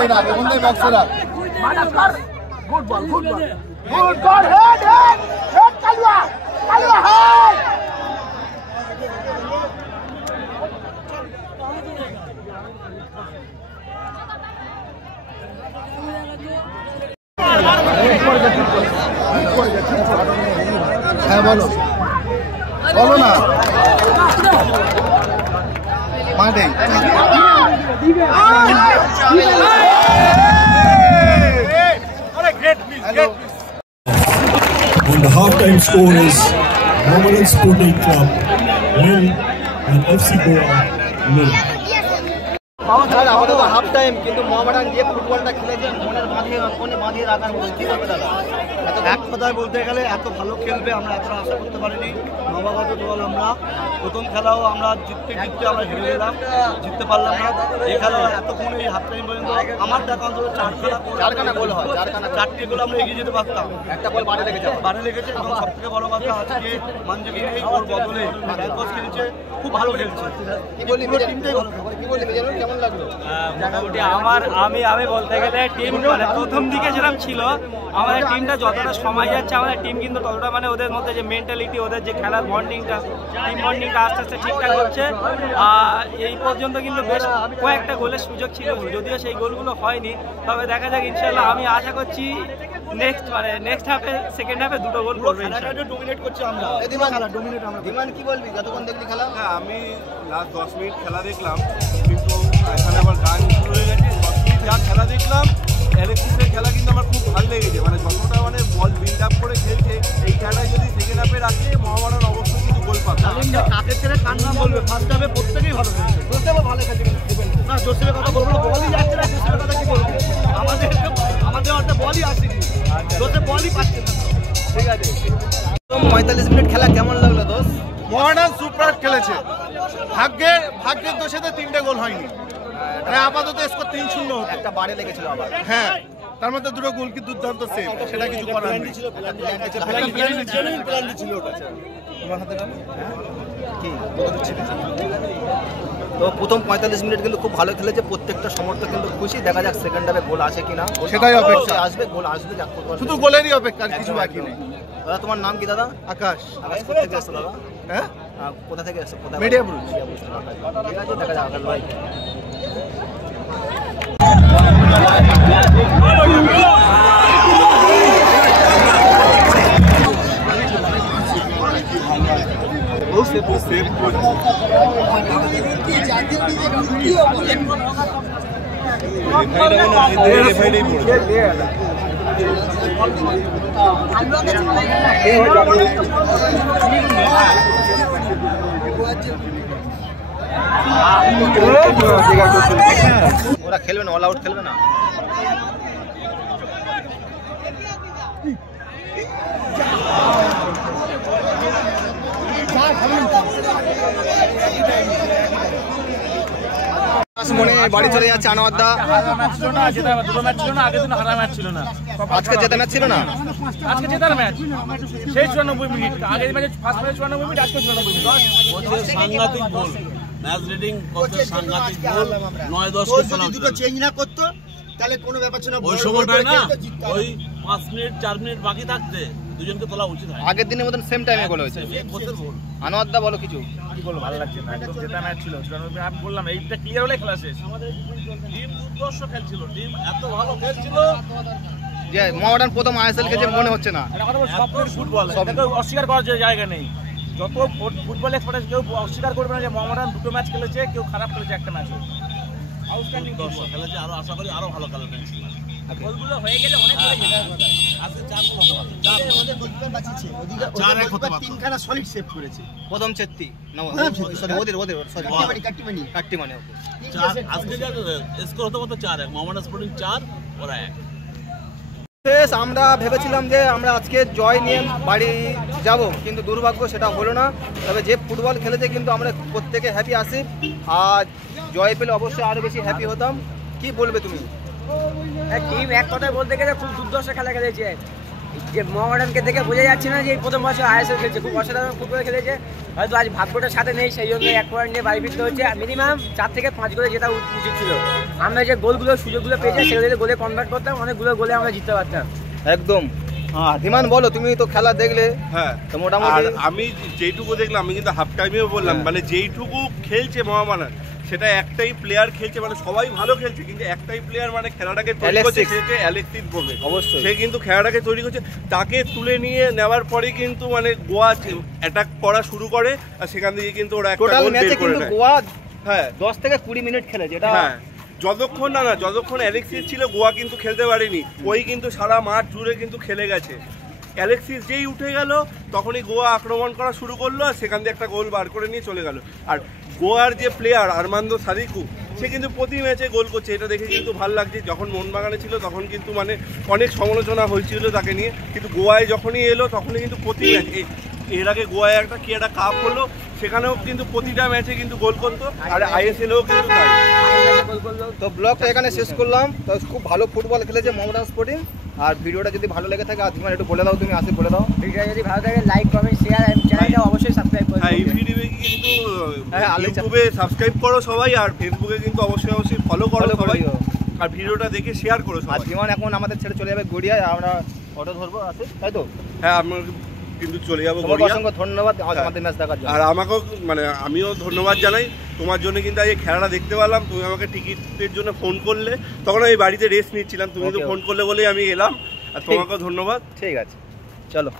এখানেই রাখ, এখানেই বক্সে রাখ। Good ball, good ball, good ball, head head head, Kalua Kalua head. হ্যাঁ বলো, বলো না মাঠে। And the half-time score is Mohammedan Sporting Club 0 and FC Goa 0. আপাতত হাফ টাইম, কিন্তু মোহামেডান যে ফুটবলটা খেলেছে মনে বাঁধিয়ে রাখার মতো। কি করবে দাদা? এক কথায় বলতে গেলে এত ভালো খেলবে আমরা এতটা আশা করতে পারিনি। নবাগত দল আমরা, প্রথম খেলাও আমরা জিততে আমরা হেরে গেলাম, জিততে পারলাম না। এই খেলা এতক্ষণ এই হাফ টাইম পর্যন্ত আমার দেখা অন্তত চারখানা গোল হয়, চারটে গোল আমরা এগিয়ে যেতে পারতাম। একটা বল বাড়ে লেগেছে এবং সব থেকে বড় কথা আজকে মানজুকি নেই, ওর বদলে রায়কোচ খেলছে, খুব ভালো খেলছে। টিমটাই ভালো। কি বললি কেমন লাগলো? মোটামুটি আমি বলতে গেলে টিম মানে প্রথম দিকে যেরকম ছিল আমাদের টিমটা, যতটা সময় যাচ্ছে আমাদের টিম কিন্তু ততটা মানে ওদের মধ্যে যে মেন্টালিটি, ওদের যে খেলার বন্ডিংটা, টিম বন্ডিংটা আস্তে আস্তে ঠিকঠাক হচ্ছে। এই পর্যন্ত কিন্তু বেশ কয়েকটা গোলের সুযোগ ছিল, যদিও সেই গোলগুলো হয়নি। তবে দেখা যাক ইনশাল্লাহ, আমি আশা করছি নেক্সট হাফে, সেকেন্ড হাফে দুটো গোল করবে। ডমিনেট করছি আমরা, ডমিনেট আমরা। বিমান কি বলবি যতক্ষণ দেখলি খেলা? হ্যাঁ, আমি লাস্ট 10 মিনিট খেলা দেখলাম, কিন্তু এখানে আবার গান শুরু হয়ে গেছে। 10 মিনিট যা খেলা দেখলাম, অ্যালেক্সিসের খেলা কিন্তু আমার খুব ভালো লেগেছে। মানে যতটা মানে বল বিল্ড আপ করে খেলছে, এই খেলায় যদি সেকেন্ড হাফে রাখে মোহামেডান অবশ্যই কিন্তু গোল পাবে। কাকে ছেড়ে কার নাম বলবে? ফার্স্ট হাফে প্রত্যেকেই ভালো খেলছে। জোসেফও ভালো খেলছে না, জোসেফের কথা বলবো, বলই যাচ্ছে না। জোসেফের কথা কি বলবো? আমাদের একটা বলই আসেনি, জোসেফ বলই পাচ্ছে না। ঠিক আছে, 45 মিনিট খেলা কেমন লাগলো দোষ? মোহামেডান সুপার খেলেছে, ভাগ্যের দোষেতে 3টে গোল হয়নি। আপাতত স্কোর 3-0 হতো। একটা বাড়ে লেগেছিল আবার। হ্যাঁ, তার মধ্যে দুটো গোল কি দুর্দান্ত সেভ, সেটা কিছু করার নেই। তো প্রথম 45 মিনিট কিন্তু খুব ভালো খেলেছে, প্রত্যেকটা সমর্থক কিন্তু খুশি। দেখা যাক সেকেন্ড হাফে গোল আসে কিনা। সেটাই অপেক্ষা, আসবে গোল আসবে, শুধু গোলেরই অপেক্ষা, কিছু বাকি নেই। দাদা তোমার নাম কি দাদা? আকাশ। কোথা থেকে আসছো দাদা? হ্যাঁ, কোথা থেকে আসছো? মিডিয়াপুর। ঠিক আছে, দেখা যাক আকাশ ভাই। ওরা খেলবে না, অল আউট খেলবে না। মনে বাড়ি চলে যাচ্ছে আনোয়ারদা। দুটো ম্যাচ ছিল না, আগের দিন হারা ম্যাচ ছিল না, আজকে জেতা ম্যাচ ছিল না, আজকে জেতার ম্যাচ। সেই 94 মিনিট, আগের ম্যাচে ফার্স্ট ম্যাচে 94 মিনিট, আজকে 94 মিনিট। সাংঘাতিক গোল, ম্যাচ রেটিং কত সাংঘাতিক গোল। 9-10 কে খেলা দুটো চেঞ্জ না করতো তাহলে কোনো ব্যাপার ছিল না। ওই সময়টায় না, ওই 5 মিনিট 4 মিনিট বাকি থাকতে দুজনকে তোলা উচিত হয়। আগের দিনের মতন সেম টাইমে গোল হয়েছে। আনোয়ারদা বলো কিছু। কি বলবো, ভালো লাগছে না, একদম জেতা ম্যাচ ছিল। আমি বললাম এইটা ক্লিয়ার হলে খেলা শেষ। আমাদের টিম দুর্দর্শ খেলছিল, টিম এত ভালো খেলছিল যে মোহামেডান প্রথম আইএসএল খেলছে মনে হচ্ছে না। স্বপ্নের ফুটবল, এটাকে অস্বীকার করার জায়গা নেই। যত ফুটবল এক্সপার্ট কেউ অস্বীকার করবে না যে মোহামেডান দুটো ম্যাচ খেলেছে, কেউ খারাপ খেলেছে একটা ম্যাচে। আউটস্ট্যান্ডিং দর্শক খেলেছে, আরো আশা করি আরো ভালো খেলবে। গোলগুলো হয়ে গেলে অনেক আজকে 4 গোল হতে পারে। 4-1 হতে পারে। তিনখানা সলিড সেভ করেছে প্রথম চেত্তি না, সরি ওদের সরি কাট্টিমানি। ওকে, আজকে যা স্কোর হতে পারে 4-1, মোহামেডান স্পোর্টিং 4 ওরা 1। শেষ আমরা ভেবেছিলাম যে আমরা আজকে জয় নিয়ে বাড়ি যাব, কিন্তু দুর্ভাগ্য সেটা হলো না। তবে যে ফুটবল খেলেছে কিন্তু আমরা প্রত্যেকে হ্যাপি আছি, আর জয় পেলে অবশ্যই আরও বেশি হ্যাপি হতাম। কি বলবে তুমি? টিম এক কথায় বলতে গেলে খুব দুর্দর্শ খেলা খেলেছে। যে মোহামেডানকে দেখে বোঝা যাচ্ছে না যে এই প্রথম বছর আইএসএল খেলছে, খুব অসাধারণ ফুটবল খেলেছে। হয়তো আজ ভাগ্যটার সাথে নেই, সেই জন্য 1 পয়েন্ট নিয়ে বাড়ি ফিরতে হচ্ছে। মিনিমাম 4 থেকে 5 গোলে জেতা উচিত ছিল। আমরা যে গোলগুলো সুযোগগুলো পেয়েছি সেগুলো গোলে কনভার্ট করতাম, অনেকগুলো গোলে আমরা জিততে পারতাম। একদম। হ্যাঁ ধীমান বলো, তুমি তো খেলা দেখলে। হ্যাঁ তো মোটামুটি আমি যেইটুকু দেখলাম, আমি কিন্তু হাফ টাইমেও বললাম, মানে যেইটুকু খেলছে মোহামেডান সেটা একটাই প্লেয়ার খেলছে, মানে সবাই ভালো খেলছে, কিন্তু একটাই প্লেয়ার মানে খেলাটাকে তৈরি করছে, সেটাকে অ্যালেক্সিস বলবে। অবশ্যই সে কিন্তু খেলাটাকে তৈরি করছে, তাকে তুলে নিয়ে নেওয়ার পরে কিন্তু মানে গোয়া অ্যাটাক করা শুরু করে, আর সেখান থেকে কিন্তু ওরা একটা টোটাল গোল ম্যাচে বের করে কিন্তু নেয়। গোয়া হ্যাঁ 10 থেকে 20 মিনিট খেলেছে। এটা হ্যাঁ যতক্ষণ অ্যালেক্সিস ছিল গোয়া কিন্তু খেলতে পারেনি, ওই কিন্তু সারা মাঠ জুড়ে কিন্তু খেলে গেছে। অ্যালেক্সিস যেই উঠে গেল তখনই গোয়া আক্রমণ করা শুরু করলো, আর সেখান থেকে একটা গোল বার করে নিয়ে চলে গেল। আর গোয়ার যে প্লেয়ার আরমান্দো সাদিকু, সে কিন্তু প্রতি ম্যাচে গোল করছে, এটা দেখে কিন্তু ভালো লাগছে। যখন মোহনবাগানে ছিল তখন কিন্তু মানে অনেক সমালোচনা হয়েছিল তাকে নিয়ে, কিন্তু গোয়ায় যখনই এলো তখনই কিন্তু প্রতি ম্যাচ, এর আগে গোয়ায় একটা কাপ হলো, সেখানেও কিন্তু প্রতিটা ম্যাচে কিন্তু গোল করতো, আর আইএসএলেও কিন্তু তাই। তো ব্লগটা এখানে শেষ করলাম। তো খুব ভালো ফুটবল খেলেছে মোহামেডান স্পোর্টিং। আর ভিডিওটা যদি ভালো লেগে থাকে ধীমান একটু বলে দাও, তুমি আসে বলে দাও। ভিডিওটা যদি ভালো লাগে লাইক কমেন্ট শেয়ার, এবং চ্যানেলটা অবশ্যই সাবস্ক্রাইব করবে। হ্যাঁ এই ভিডিওকে কিন্তু ইউটিউবে সাবস্ক্রাইব করো সবাই, আর ফেসবুকে কিন্তু অবশ্যই ফলো করো সবাই, আর ভিডিওটা দেখে শেয়ার করো সবাই। আর ধীমান এখন আমাদের ছেড়ে চলে যাবে গড়িয়ায়, আমরা অটো ধরবো আছে, তাই তো? হ্যাঁ আমরা কিন্তু চলে যাবো। অসংখ্য ধন্যবাদ আমাদের ম্যাচ দেখার জন্য। আর আমাকেও মানে আমিও ধন্যবাদ জানাই তোমার জন্য, কিন্তু আজ খেলাটা দেখতে পারলাম। তুমি আমাকে টিকিটের জন্য ফোন করলে, তখন আমি বাড়িতে রেস্ট নিচ্ছিলাম, তুমি তো ফোন করলে বলেই আমি এলাম। আর তোমাকেও ধন্যবাদ। ঠিক আছে, চলো।